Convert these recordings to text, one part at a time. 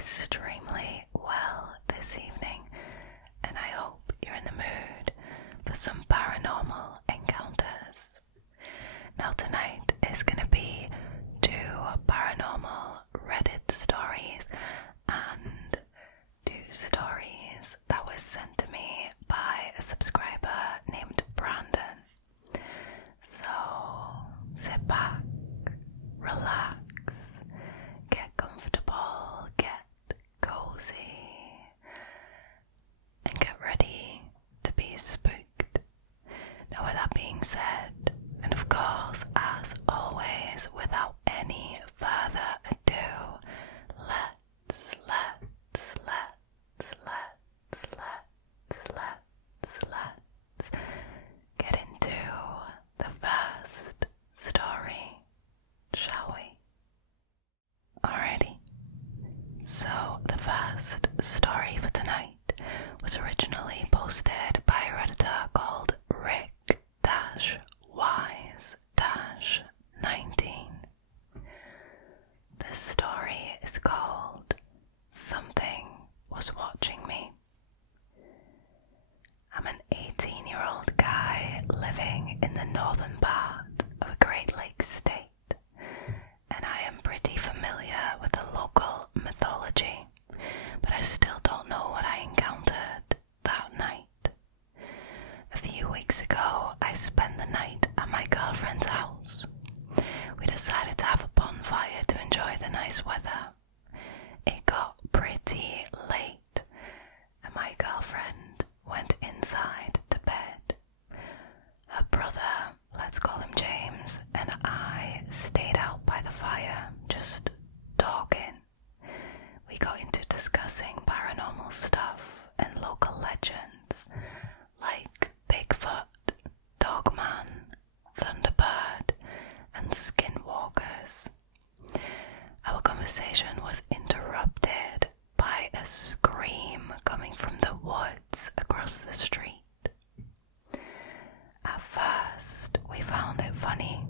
extremely well this evening, and I hope you're in the mood for some paranormal encounters. Now tonight is going to be 2 paranormal Reddit stories and 2 stories that were sent to me by a subscriber named Brandon. So sit back, relax, get comfortable, get cozy, and get ready to be spooked. Now with that being said, and of course as always without any further ado, let's get into the first story, shall we? Alrighty, so the first story for tonight was originally posted by a Redditor called Rick-Wise-19. This story is called Something Was Watching Me. I'm an 18-year-old guy living in the northern part of a Great Lakes state, and I am pretty familiar with the local mythology, but I still don't know what I encountered that night. A few weeks ago, I spent the night at my girlfriend's house. We decided to have a bonfire to enjoy the nice weather. It got pretty late, and my girlfriend went inside to bed. Her brother, let's call him James, and I stayed out by the fire, just talking. We got into discussing paranormal stuff and local legends, like Bigfoot, Dogman, Thunderbird, and Skinwalkers. Our conversation was interrupted by a scream coming from the woods across the street. At first, we found it funny,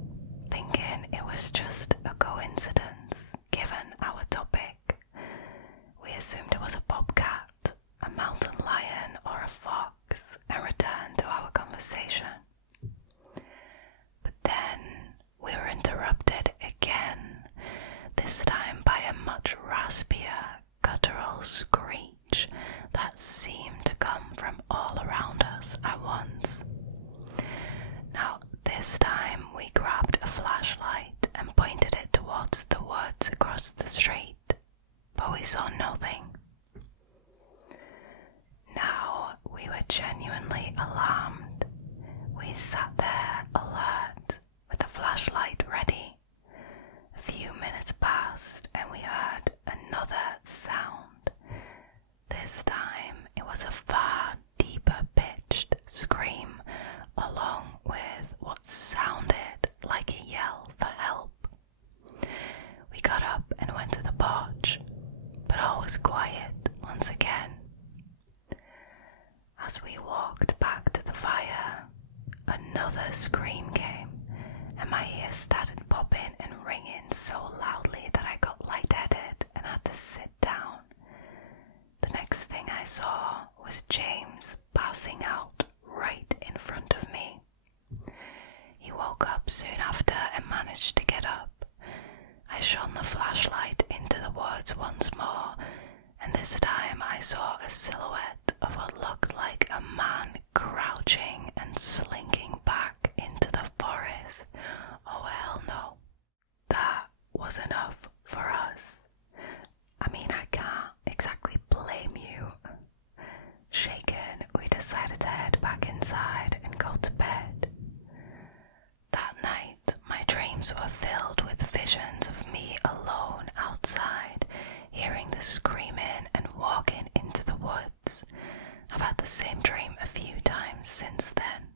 thinking it was just a coincidence given our topic. We assumed it was a bobcat, a mountain lion, or a fox, and returned to our conversation. But then we were interrupted again, this time by a much raspier, guttural screech that seemed to come from all around us at once. Now, this time we grabbed a flashlight and pointed it towards the woods across the street, but we saw nothing. Now we were genuinely alarmed. We sat there alert, with the flashlight ready. A few minutes passed and we heard another sound. This time it was a far deeper pitched scream, along with what sounded like a yell for help. We got up and went to the porch, but all was quiet once again. As we walked back to the fire, another scream came, and my ears started popping and ringing so loudly that I got lightheaded and had to sit down. The next thing I saw was James passing out right in front of me. He woke up soon after and managed to get up. I shone the flashlight into the woods once more, and this time I saw a silhouette of what looked like a man crouching and slinking back into the forest. Oh hell no. That was enough for us. I mean, I can't exactly blame you. Shaken, we decided to head back inside and go to bed. That night, my dreams were filled with visions of me alone outside, hearing the screaming and walking into the woods. I've had the same dream a few times since then.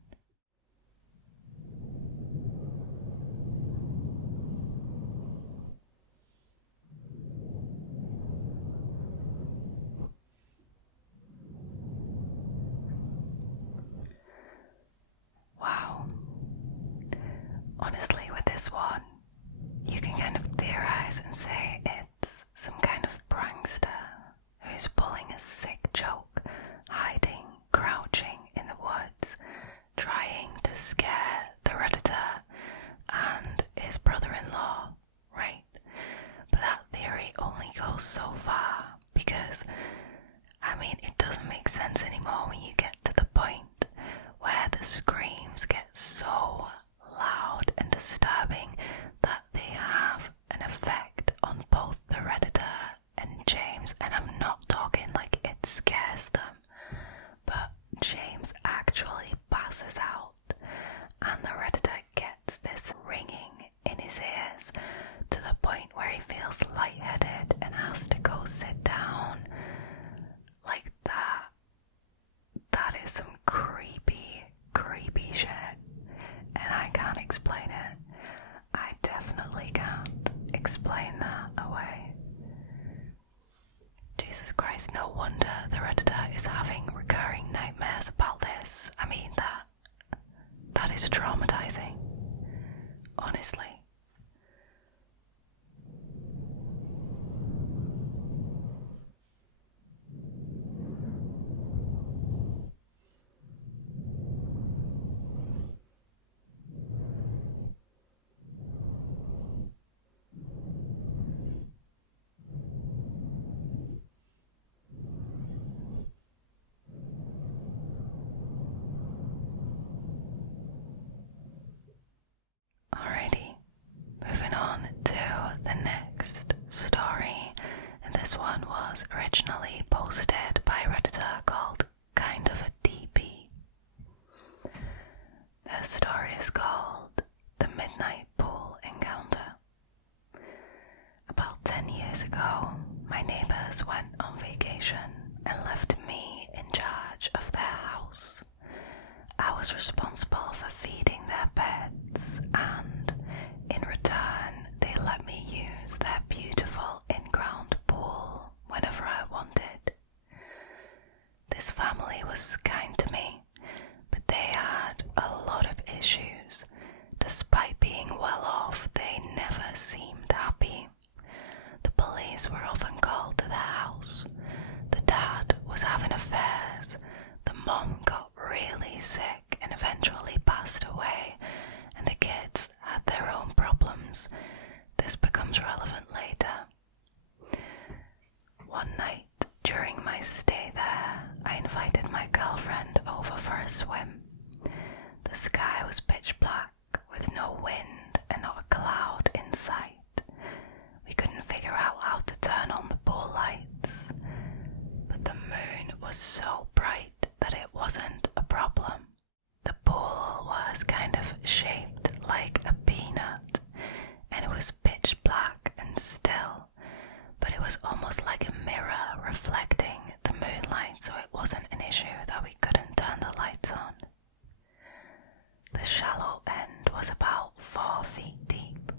Wow. Honestly, with this one, you can kind of theorize and say it's some kind of prankster go so far because, I mean, it doesn't make sense anymore when you get to the point where the screams get so loud and disturbing that they have an effect on both the Redditor and James. And I'm not talking like it scares them, but James actually passes out and the Redditor gets this ringing in his ears to the point where he feels lightheaded and has to go sit down. Like that. That is some creepy, creepy shit. And I can't explain it. I definitely can't explain that away. Jesus Christ, no wonder the Redditor is having recurring nightmares about this. I mean, that is traumatizing. Honestly. Alrighty, moving on to the next story, and this one was originally posted by a Redditor called Kind of a DP. The story is called The Midnight Pool Encounter. About 10 years ago, my neighbours went on vacation and left me in charge of their house. I was responsible for feeding their pets, and in return they let me use their beautiful in-ground pool whenever I wanted. This family was kind to me, but they had a lot of issues. Despite being well off, they never seemed happy. The police were often called to their house. The dad was having affairs. The mom got really sick and eventually passed away, and the kids had their own problems. This becomes relevant later. One night during my stay there, I invited my girlfriend over for a swim. The sky was pitch black with no wind and not a cloud in sight. We couldn't figure out how to turn on the pool lights, but the moon was so bright that it wasn't a problem. The pool was kind of shaped like a peanut, and it was pitch black and still, but it was almost like a mirror reflecting the moonlight, so it wasn't an issue that we couldn't turn the lights on. The shallow end was about 4 feet deep,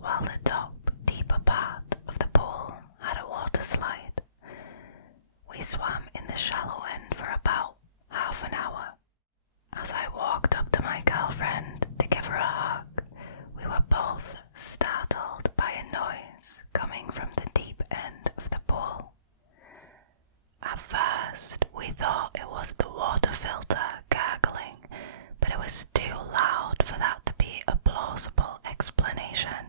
while the top, deeper part of the pool had a water slide. We swam in the shallow end for about half an hour. As I walked up to my girlfriend to give her a hug, we were both startled by a noise coming from the deep end of the pool. At first, we thought it was the water filter gurgling, but it was too loud for that to be a plausible explanation.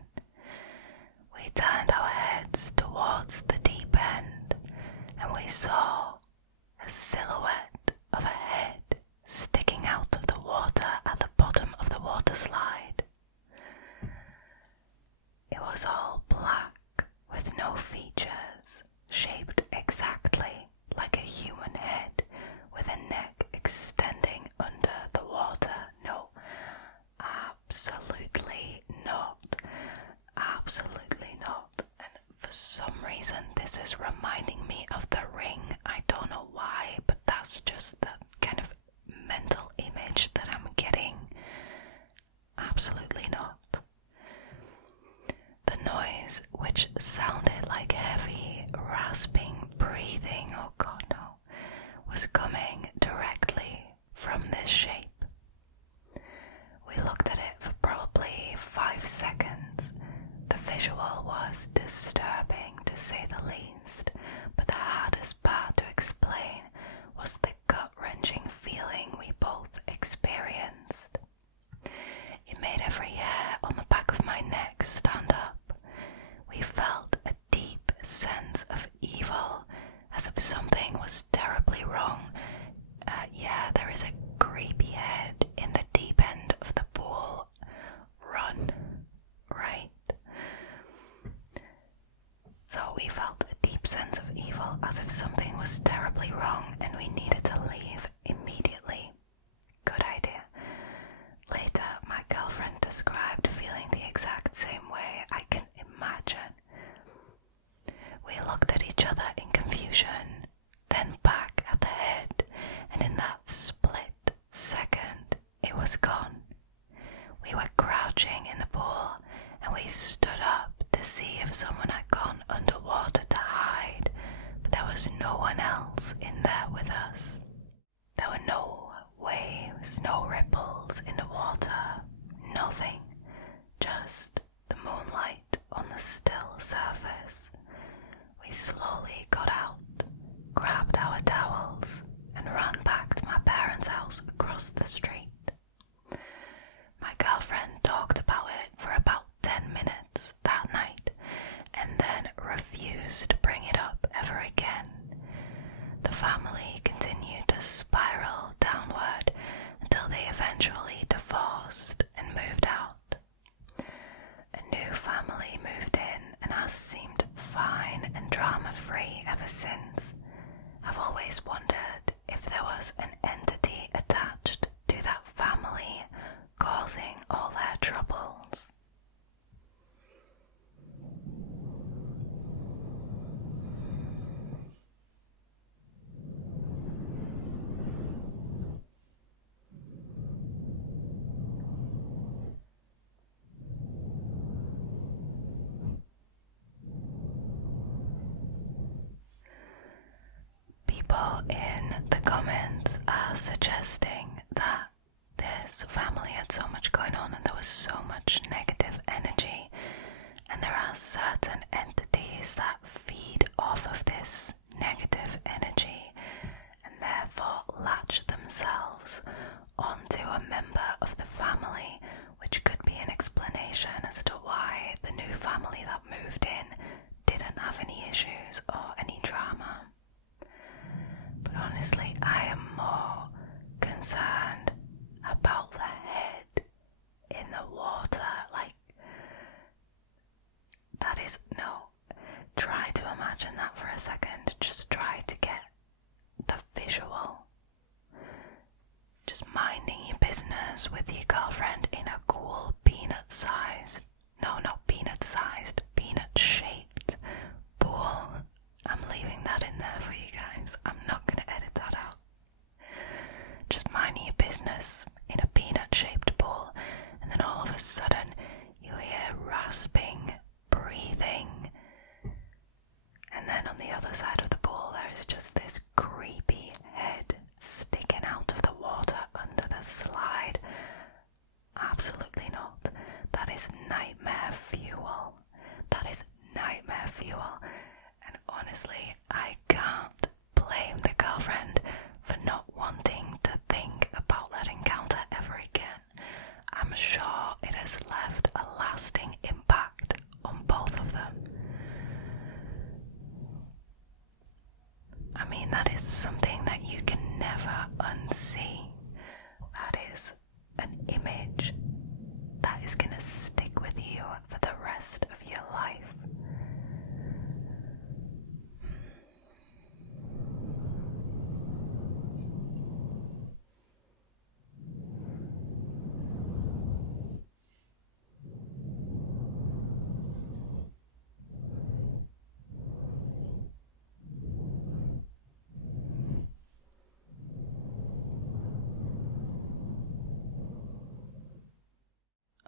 We turned our heads towards the deep end, and we saw a silhouette of a head sticking out of the water at the bottom of the water slide. It was all black with no features, shaped exactly like a human head with a neck extending under the water. No, absolutely not. Absolutely not. And for some reason this is reminding me of The Ring. I don't know why, but that's just the kind of mental image that I'm getting. Absolutely not. The noise, which sounded like heavy, rasping breathing, oh god no, was coming directly from this shape. We looked at it for probably 5 seconds. The visual was disturbing to say the least, but the hardest part to explain was the gut-wrenching feeling we both experienced. It made every hair on the back of my neck stand up. We felt a deep a sense of evil, as if something was terribly wrong. Yeah, there is a creepy head in the deep end of the pool. Run, right? So we felt a deep sense of evil, as if something was terribly wrong and we needed to leave immediately. Good idea. Later, my girlfriend described feeling the exact same way. I can imagine. We looked at each other in confusion, then back at the head, and in that split second, it was gone. We were crouching in the pool, and we stood up to see if someone had gone underwater to hide, but there was no one else in there with us. There were no waves, no ripples in the water, nothing, just the moonlight on the still surface. We slowly got out, grabbed our towels, and ran back to my parents' house across the street. My girlfriend talked about it for about 10 minutes that night, and then refused to bring it up ever again. The family continued to spiral downward until they eventually divorced and moved out. A new family moved in and has seemed fine and drama-free ever since. I've always wondered if there was an entity attached to that family causing all their troubles. People in the comments are suggesting that this family had so much going on and there was so much negative energy, and there are certain entities that feed off of this negative energy and therefore latch themselves onto a member of the family, which could be an explanation as to why the new family that moved in didn't have any issues or any drama. But honestly, I am more concerned about the head in the water. Like, that is, no. Try to imagine that for a second. Just try to get the visual. Just minding your business with your girlfriend in a cool peanut-sized, no, not peanut-sized, peanut-shaped pool. I'm leaving that in there for you guys. I'm not going to edit that out. Just minding your business in a peanut-shaped pool, and then all of a sudden you hear rasping, breathing, and then on the other side of the pool there is just this creepy head sticking out of the water under the slide. Absolutely not. That is nightmare fuel. That is nightmare fuel. And honestly, I can't blame the girlfriend for not wanting to think about that encounter ever again. I'm sure it has left a lasting impact on both of them. I mean, that is something that you can never unsee. That is an image that is going to stick with you for the rest of your life.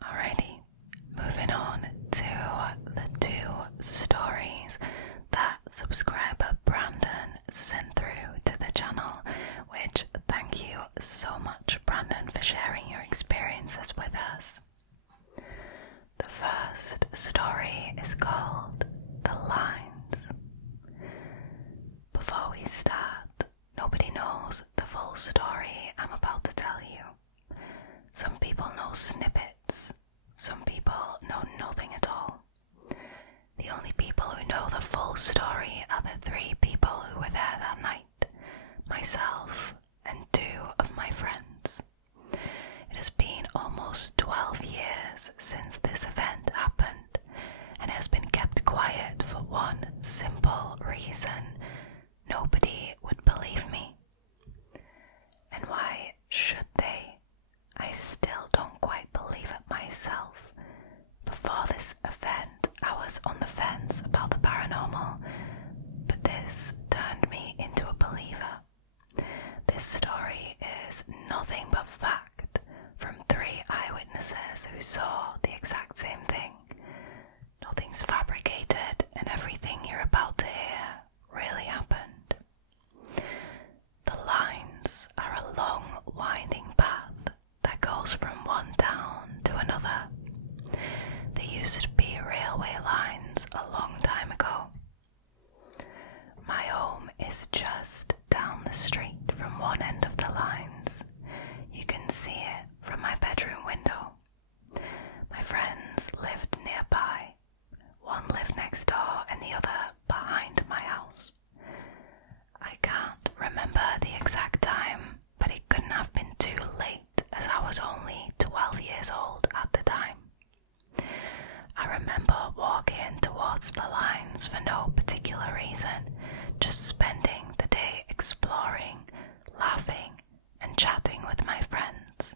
Alrighty, moving on to the two stories that subscriber Brandon sent through to the channel, which thank you so much, Brandon, for sharing your experiences with us. The first story is called The Lines. Before we start, nobody knows the full story I'm about to tell you. Some people know snippets, some people know nothing at all. The only people who know the full story are the 3 people who were there that night, myself and 2 of my friends. It has been almost 12 years since this event happened, and has been kept quiet for one simple reason: nobody would believe me. And why should they? I still don't quite believe it myself. Before this event, I was on the fence about the paranormal, but this turned me into a believer. This story is nothing but fact from 3 eyewitnesses who saw the exact same thing. Nothing's fabricated, and everything you're about to hear really happened. The lines are a long, winding path that goes from one town to another. There used to be railway lines a long time ago. My home is just down the street from one end of the lines. You can see it from my bedroom window. My friends lived nearby. One lived next door and the other behind my house. I can't remember the exact time, but it couldn't have been too late, as I was only 12 years old at the time. I remember walking towards the lines for no particular reason, just spending the day exploring, laughing, and chatting with my friends.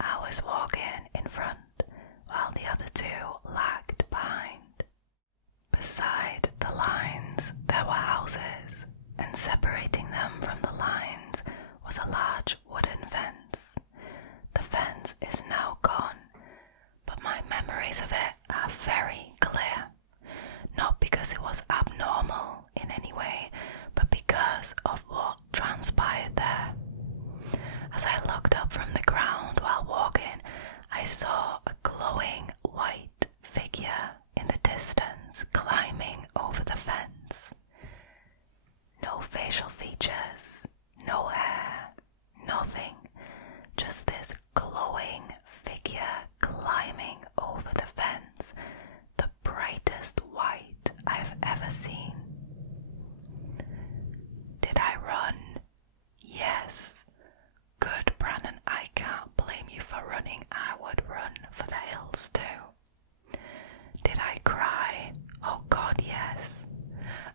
I was walking in front, while the other 2 lagged behind. Beside the lines, there were houses, and separating them from the lines was a large wooden fence. The fence is now gone, but my memories of it are very clear. Not because it was abnormal in any way, but because of what transpired there. As I looked up from the ground while walking, I saw a glowing white figure in the distance climbing over the fence. No facial features, no hair, nothing. Just this glowing figure climbing over the fence, the brightest white I've ever seen. Did I run? Yes. Good, Brandon, I can't blame you for running. I would run for the hills too. Did I cry? Oh God, yes.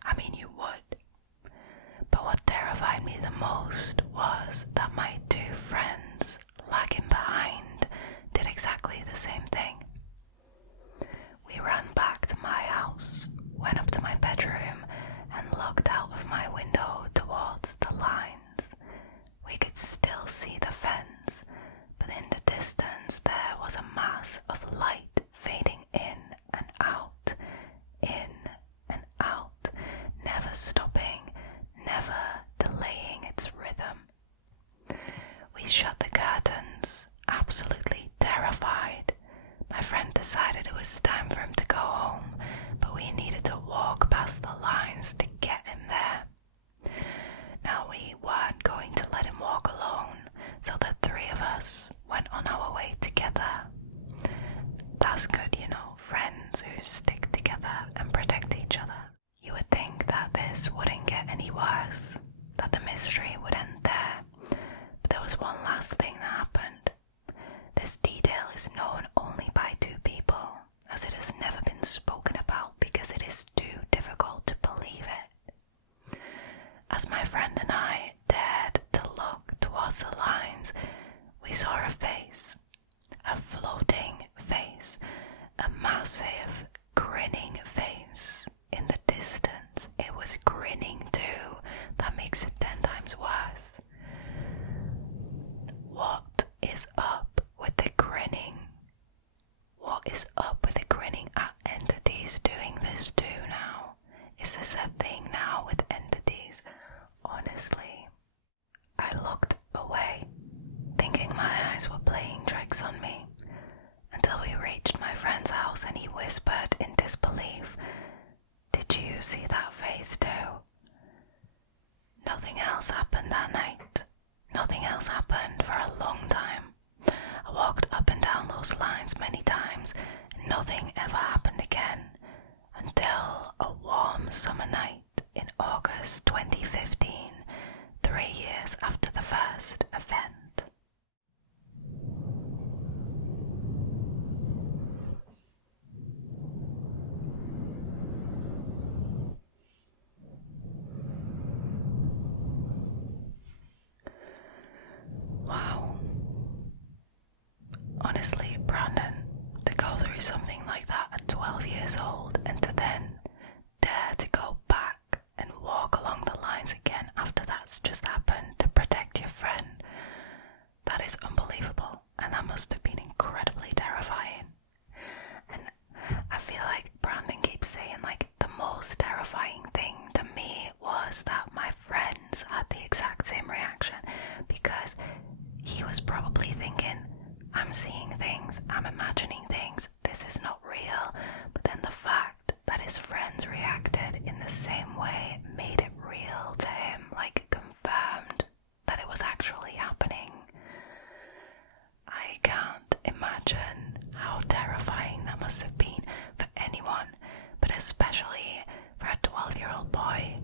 I mean, you would. But what terrified me the most was that my 2 friends, lagging behind, did exactly the same thing. We ran back to my house, went up to my bedroom, and looked out of my window towards the lines. We could still see the fence, but in the distance there was a mass of light fading in and out, never stopping, never delaying its rhythm. We shut the curtains, absolutely terrified. My friend decided it was time for him to go home, but we needed to walk past the lines to get him there. Now we weren't going to let him walk alone, so the 3 of us went on our way together. That's good, you know, friends who stick together and protect each other. You would think that this wouldn't get any worse, that the mystery would end there, but there was one last thing that happened. This detail is known only by 2 people, as it has never been spoken about because it is too difficult to believe it. As my friend and I dared to look towards the lines, we saw a face, a floating face, a massive, grinning face. In the distance, it was grinning too. That makes it 10 times worse. What is up with the grinning? What is up with the grinning at entities doing this too now? Is this a thing now with entities? Honestly, I looked away, thinking my eyes were playing tricks on me, until we reached my friend's house and he whispered in disbelief, "Did you see that face too?" Nothing else happened that night. Nothing else happened for a long time. I walked up and down those lines many times, and nothing ever happened again. until a warm summer night in August 2015, 3 years after the first event. Wow. Honestly, Brandon, to go through something like that at 12 years old and to then dare to go back and walk along the lines again after that's just happened to protect your friend, that is unbelievable, and that must have been incredibly terrifying. And I feel like Brandon keeps saying like the most terrifying thing to me was that my friends had the exact same reaction, because he was probably thinking, I'm seeing things, I'm imagining things, this is not real. But then the fact that his friends reacted in the same way made it real to him, like confirmed that it was actually happening. I can't imagine how terrifying that must have been for anyone, but especially for a 12-year-old boy.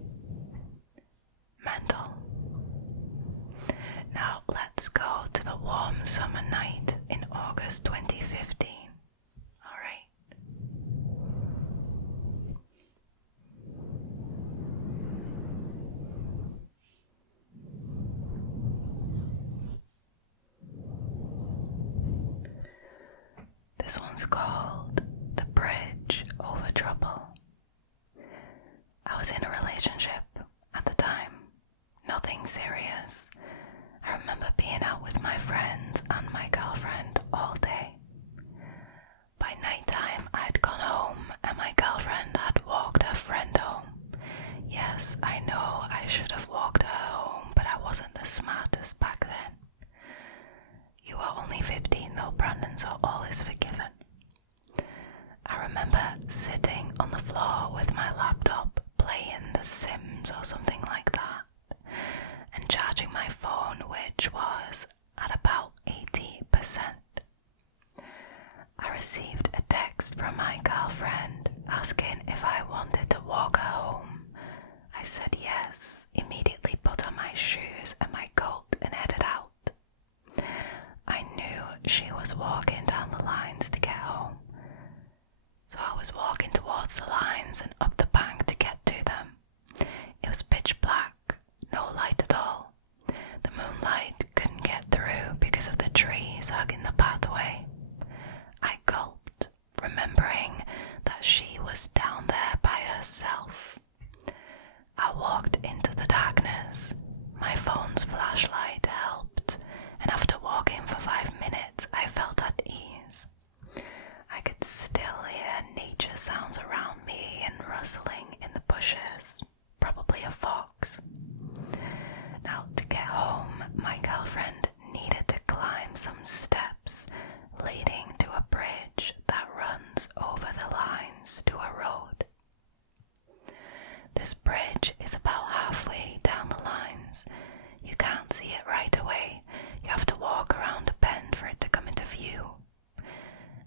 Mental. Now let's go to the warm summer night in August 2015. Alright. This one's called The Bridge Over Trouble. I was in a relationship at the time. Nothing serious. I remember being out with my friends and my girlfriend all day. By night time, I had gone home and my girlfriend had walked her friend home. Yes, I know I should have walked her home, but I wasn't the smartest back then. You are only 15 though, Brandon, so all is forgiven. I remember sitting on the floor with my laptop playing The Sims or something like that, and charging my phone, which was at about 80%. I received a text from my girlfriend asking if I wanted to walk her home. I said yes, immediately put on my shoes and my coat and headed out. I knew she was walking down the lines to get home, so I was walking towards the lines and up the bank to get to them. It was pitch black, no light at all. The moonlight couldn't get through because of the trees hugging the pathway. I gulped, remembering that she was down there by herself. I walked into the darkness. My phone's flashlight helped, and after walking for 5 minutes, I felt at ease. I could still hear nature sounds around me and rustling in the bushes, probably a fox. Now, to get home, my girlfriend needed to climb some steps leading to a bridge that runs over the lines to a road. This bridge is about halfway down the lines. You can't see it right away. You have to walk around a bend for it to come into view.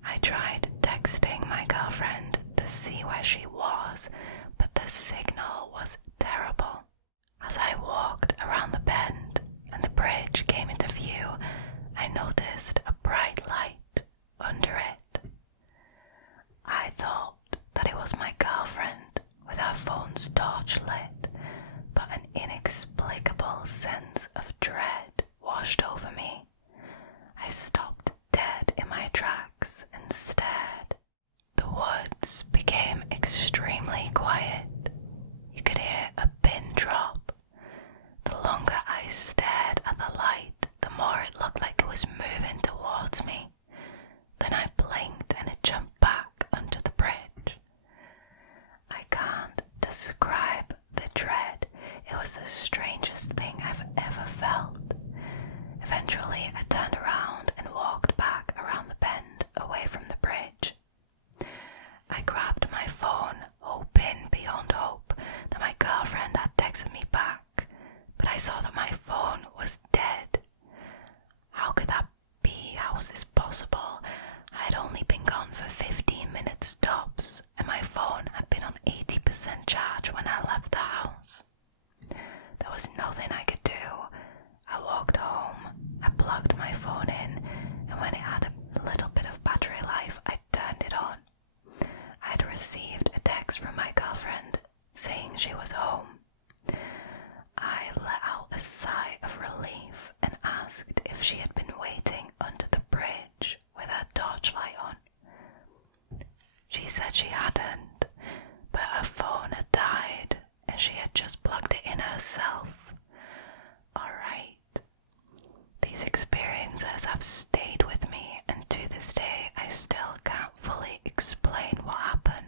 I tried texting my girlfriend to see where she was, but the signal was terrible. As I walked around the bend and the bridge came into view, I noticed a bright light under it. I thought that it was my girlfriend with her phone's torch lit, but an inexplicable sense of dread washed over me. I stopped dead in my tracks and stared. The woods became extremely quiet. You could hear a pin drop. The longer I stared at the light, the more it looked like it was moving towards me. Then I blinked and it jumped back under the bridge. I can't describe the dread. It was the strangest thing I've ever felt. Eventually, I turned around and walked back around the bend away from the bridge. I grabbed my phone, hoping beyond hope that my girlfriend had texted me back, but I saw that my phone was dead. How could that be? How was this possible? I had only been gone for 15 minutes tops, and my phone had been when I left the house. There was nothing I could do. I walked home, I plugged my phone in, and when it had a little bit of battery life, I turned it on. I had received a text from my girlfriend saying she was home. I let out a sigh of relief and asked if she had been waiting under the bridge with her torchlight on. She said she hadn't, but her phone had died and she had just plugged it in herself. Alright. These experiences have stayed with me, and to this day I still can't fully explain what happened.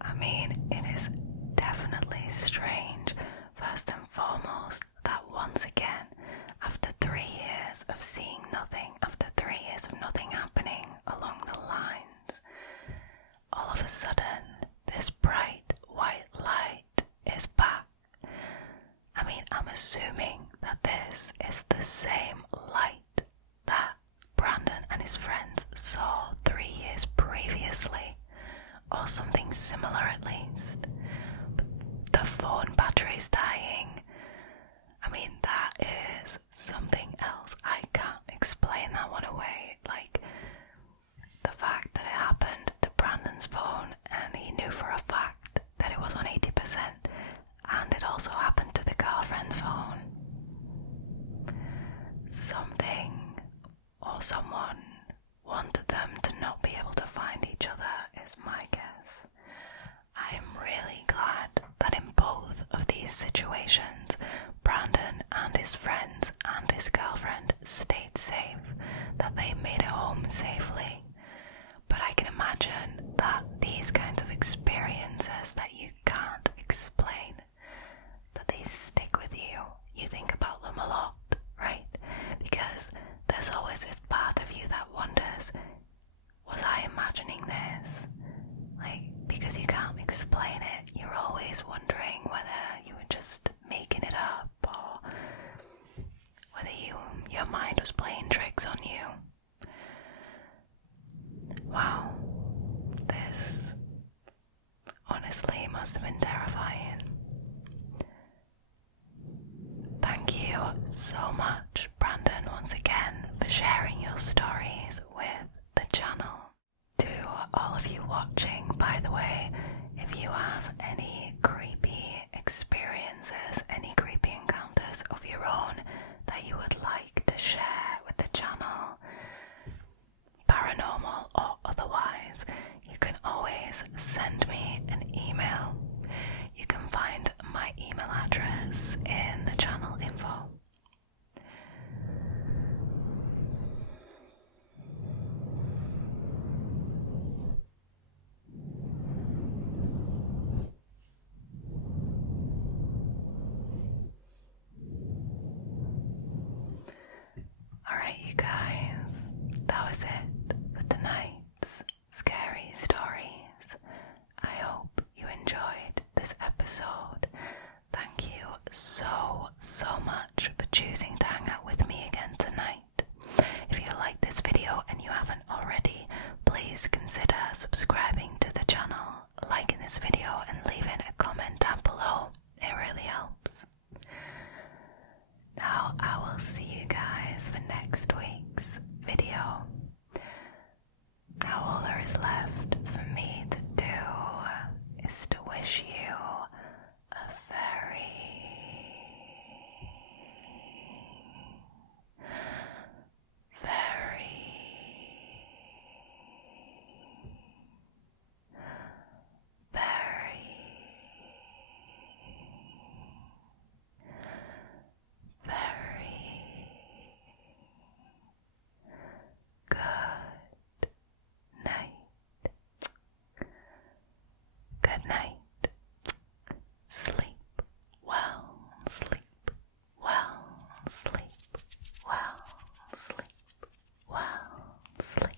I mean, it is definitely strange, first and foremost, that once again, after 3 years of seeing nothing, after 3 years of nothing happening along the lines, all of a sudden, this bright white light is back. I mean, I'm assuming that this is the same light that Brandon and his friends saw 3 years previously, or something similar at least. But the phone battery's dying. I mean, that is something else. I can't explain that one away. Like, the fact that it happened to Brandon's phone and he knew for a fact that it was on 80%, and it also happened to the girlfriend's phone. Something or someone wanted them to not be able to find each other is my guess. I am really glad that in both of these situations, Brandon and his friends and his girlfriend stayed safe, that they made it home safely. But I can imagine that these kinds of experiences that you can't explain, that they stick with you. You think about them a lot, right? Because there's always this part of you that wonders, was I imagining this? Like, because you can't explain it, you're always wondering whether you were just making it up, or whether your mind was playing tricks on you. Wow, this honestly must have been terrifying. Thank you so much, Brandon, once again, for sharing your stories with the channel. To all of you watching, by the way, if you have any creepy experiences, any creepy encounters of your own that you would like to share with the channel, paranormal or otherwise, you can always send me an email. You can find my email address in the channel info. Alright, you guys, that was it for tonight's scary stories. I hope you enjoyed this episode. Thank you so much for choosing to hang out with me again tonight. If you like this video and you haven't already, please consider subscribing to the channel, liking this video and leaving a comment down below. It really helps. Now I will see you guys for next week's video. Now all there is left for me to do is to wish you a very, good night. Sleep well, sleep well, sleep well, sleep well, sleep.